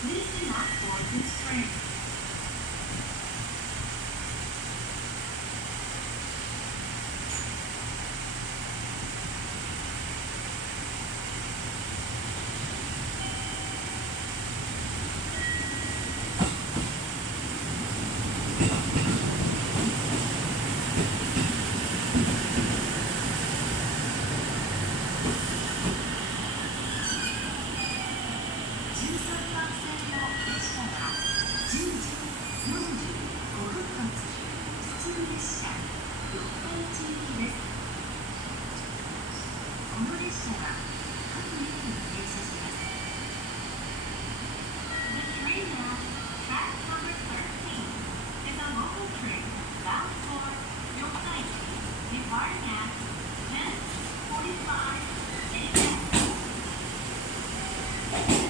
Please do not board this train. この列車は各駅に停車します。The train at track number 13 is a local train bound for Yokkaichi, departing at 10:45 a.m.